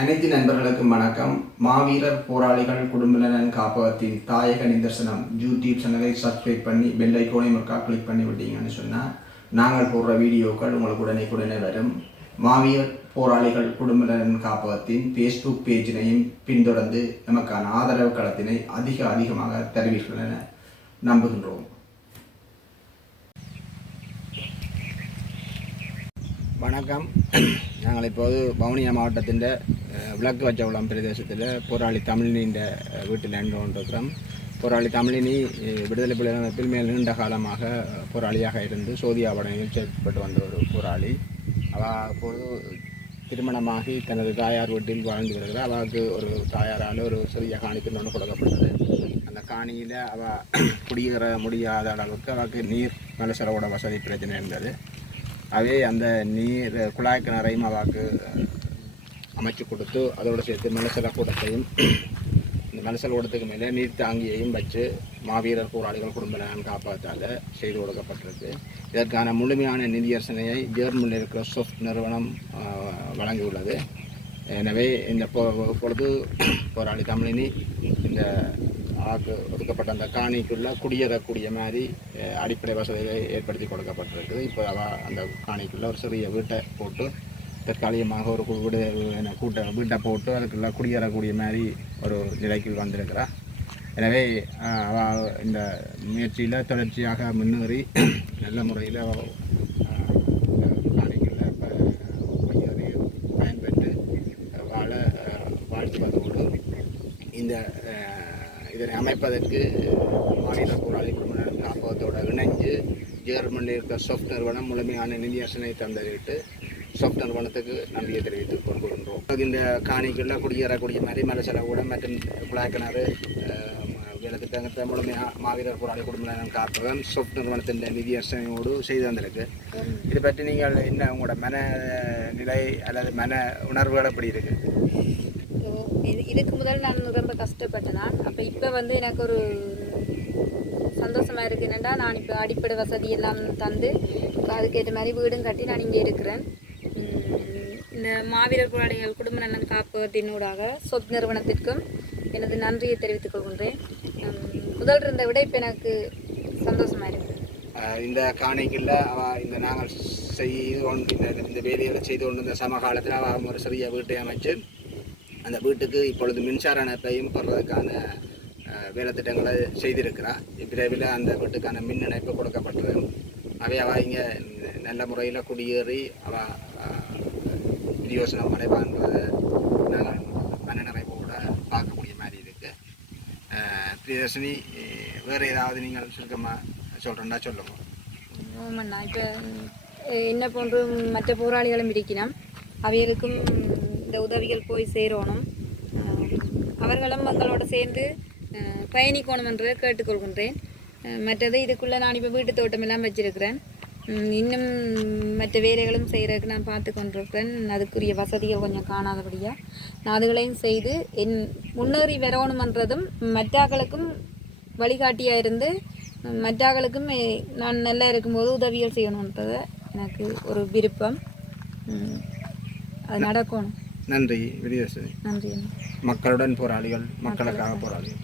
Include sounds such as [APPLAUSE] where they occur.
அனைத்து நண்பர்களுக்கும் வணக்கம். மாவீரர் போராளிகள் குடும்பநலன் காப்பகத்தின் தாயக நிதர்சனம் யூடியூப் சேனலை சப்ஸ்கிரைப் பண்ணி பெல் ஐக்கோனை மக்கா கிளிக் பண்ணி விட்டீங்கன்னு சொன்னால் நாங்கள் போடுற வீடியோக்கள் உங்களுக்கு உடனே உடனே வரும். மாவீரர் போராளிகள் குடும்பநலன் காப்பகத்தின் ஃபேஸ்புக் பேஜினையும் பின்தொடர்ந்து நமக்கான ஆதரவு களத்தினை அதிக அதிகமாக தருவீர்கள் என நம்புகின்றோம். வணக்கம். நாங்கள் இப்போது வவுனியா மாவட்டத்தின் விளக்கு வச்சவளம் பிரதேசத்தில் போராளி தமிழினின்ற வீட்டில் நின்று கொண்டிருக்கிறோம். போராளி தமிழினி விடுதலை புலி அமைப்பில் மேல் நீண்ட காலமாக போராளியாக இருந்து சோதியா படையில் செயல்பட்டு வந்த ஒரு போராளி. அவள் அப்போது திருமணமாகி தனது தாயார் வீட்டில் வாழ்ந்து வருகிறார். அவளுக்கு ஒரு தாயாரால் ஒரு சிறிய காணிக்கு ஒன்று கொடுக்கப்பட்டது. அந்த காணியில் அவள் [CLEARS THROAT] குடியேற முடியாத அளவுக்கு அவளுக்கு நீர் மலசரோட வசதி பிரச்சனை இருந்தது. அதே அந்த நீர் குழாய் கிணறையும் அவாக்கு அமைச்சு கொடுத்து அதோடு சேர்த்து மலசல கூடத்தையும் இந்த மலசல் கூடத்துக்கு மேலே நீர் தாங்கியையும் வச்சு மாவீரர் போராளிகள் குடும்ப நலன் காப்பாற்றாத செய்து கொடுக்கப்பட்டிருக்கு. இதற்கான முழுமையான நிதியரசனையை ஜெர்மனில் இருக்கிற சொஃப்ட் நிறுவனம் வழங்கியுள்ளது. எனவே இந்த பொ- பொழுது போராளி தமிழினி இந்த ஆக்கு ஒதுக்கப்பட்ட அந்த காணிக்குள்ள குடியேறக்கூடிய மாதிரி அடிப்படை வசதிகளை ஏற்படுத்தி கொடுக்கப்பட்டிருக்குது இப்போ அந்த காணிக்குள்ள ஒரு சிறிய வீட்டை போட்டு தற்காலிகமாக ஒரு வீடு என்ன, கூட்ட வீட்டை போட்டு அதுக்குள்ள குடியேறக்கூடிய மாதிரி ஒரு நிலைக்கு வந்திருக்கிறா. எனவே இந்த முயற்சியில் தொடர்ச்சியாக முன்னேறி [CLEARS THROAT] நல்ல முறையில் இந்த பயன்பெற்று வாழ வாழ்த்துவதோடு இந்த இதனை அமைப்பதற்கு மாநில போராளி குழுமனர் காப்பகத்தோடு இணைஞ்சு ஜெர்மனியில் இருக்கிற சொஃப்ட் நிறுவனம் முழுமையான நிதியரசனை தந்துவிட்டு சொஃப்ட் நிறுவனத்துக்கு நன்றியை தெரிவித்துக் கொள்கின்றோம். இந்த காணிக்குள்ள குடியேறக்கூடிய மாதிரி மலசலகூடம் மற்றும் குழாய் கிணறு அஹ், வேலை முழுமையாக மாவீரர் போராளி குடும்பம் காப்பகம் சொஃப்ட் நிறுவனத்தின் நிதி நிதியரசனையோடு செய்து வந்திருக்கு. இது பற்றி நீங்கள் என்ன உங்களோட மன நிலை அல்லது மன உணர்வுகள் எப்படி இருக்கு? இது இதுக்கு முதல் நான் ரொம்ப கஷ்டப்பட்டேன் நான் அப்போ இப்போ வந்து எனக்கு ஒரு சந்தோஷமாக இருக்கு. என்னென்னா நான் இப்போ அடிப்படை வசதி எல்லாம் தந்து அதுக்கேற்ற மாதிரி வீடும் கட்டி நான் இங்கே இருக்கிறேன். இந்த மாவீரர் போராளிகள் குடும்ப நலன் காப்பகத்தினூடாக சொத் நிறுவனத்திற்கும் எனது நன்றியை தெரிவித்துக் கொள்கின்றேன். முதல் இருந்த விட இப்போ எனக்கு சந்தோஷமாக இருக்குது இந்த காணிக்குள்ள இந்த நாங்கள் செய்து கொண்டு இந்த இந்த வேலைகளை செய்து கொண்டு இந்த சமகாலத்தில் அவ ஒரு சிறிய வீட்டை அமைச்சு அந்த வீட்டுக்கு இப்பொழுது மின்சார இணைப்பையும் பெறுவதற்கான வேலை திட்டங்களை செய்திருக்கிறார் விரைவில் அந்த வீட்டுக்கான மின் இணைப்பு கொடுக்கப்பட்டது. அவை அவ இங்கே நல்ல முறையில் குடியேறி அவ அஹ், யோசனம் அடைவான்றதை நாங்கள் பார்க்கக்கூடிய மாதிரி இருக்குது பிரியதர்ஷினி வேறு ஏதாவது நீங்கள் சுருக்கமாக சொல்கிறேன்னா சொல்லுங்க. ஆமாண்ணா இப்போ என்ன போன்று மற்ற போராளிகளும் இருக்கணும் அவைகளுக்கும் இந்த உதவிகள் போய் சேரணும். அவர்களும் எங்களோட சேர்ந்து பயணிக்கணும் என்று கேட்டுக்கொள்கின்றேன். மற்றது இதுக்குள்ளே நான் இப்போ வீட்டு தோட்டம் எல்லாம் வச்சிருக்கிறேன். இன்னும் மற்ற வேலைகளும் செய்கிறதுக்கு நான் பார்த்து கொண்டிருக்கிறேன். அதுக்குரிய வசதிகள் கொஞ்சம் காணாதபடியாக நான் அதுகளையும் செய்து என் முன்னேறி வரணுமன்றதும் மற்றாக்களுக்கும் வழிகாட்டியாக இருந்து மற்றாக்களுக்கும் நான் நல்லா இருக்கும்போது உதவிகள் செய்யணுன்றது எனக்கு ஒரு விருப்பம். அது நடக்கணும். நன்றி நன்றி. மக்களுடன் போராளிகள் மக்களுக்காக. போராளிகள்.